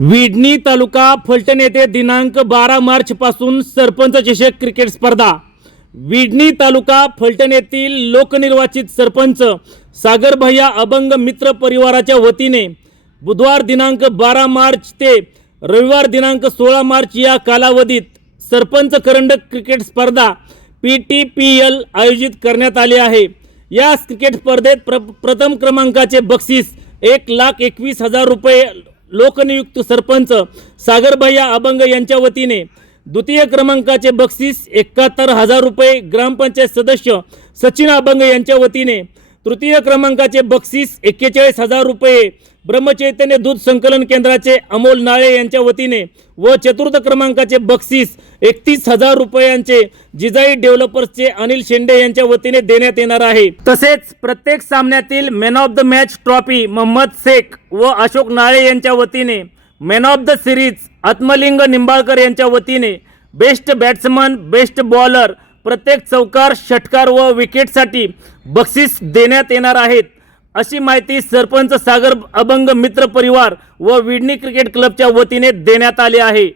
विडणी तालुका फलटण येथे दिनांक 12 मार्च पासून सरपंच चषक क्रिकेट स्पर्धा। विडणी तालुका फलटण येथील लोकनिर्वाचित सरपंच सागर भैया अभंग मित्र परिवाराच्या वतीने बुधवार दिनांक 12 मार्च ते रविवार दिनांक 16 मार्च या कालावधीत सरपंच करंडक क्रिकेट स्पर्धा PTPL आयोजित करण्यात आली आहे। या क्रिकेट स्पर्धेत प्रथम क्रमांकाचे बक्षीस 1,21,000 रुपये लोकनियुक्त सरपंच सागर भैया अभंग यांच्या वतीने, द्वितीय क्रमांकाचे बक्षीस 71,000 रुपये ग्रामपंचायत सदस्य सचिन अभंग यांच्या वतीने, तृतीय क्रमांकाचे बक्षीस 41,000 रुपये ब्रह्मचैतन्य दूध संकलन केंद्राचे अमोल नाळे यांच्या वतीने व चतुर्थ क्रमांकाचे बक्षीस 31,000 रुपयांचे जिजाई डेव्हलपर्सचे अनिल शेंडे यांच्या वतीने देण्यात येणार आहे। तसेच प्रत्येक सामन्यातील man of the match trophy Mohammed Shaikh व अशोक नाळे यांच्या वतीने, man of the series Atmaling Nimbalkar यांच्या वतीने, बेस्ट बॅट्समन, बेस्ट बॉलर, प्रत्येक चौकार, षटकार व विकेटसाठी बक्षीस देण्यात येणार आहेत, अशी माहिती सरपंच सागर अभंग मित्र परिवार व विडणी क्रिकेट क्लबच्या वतीने देण्यात आली आहे।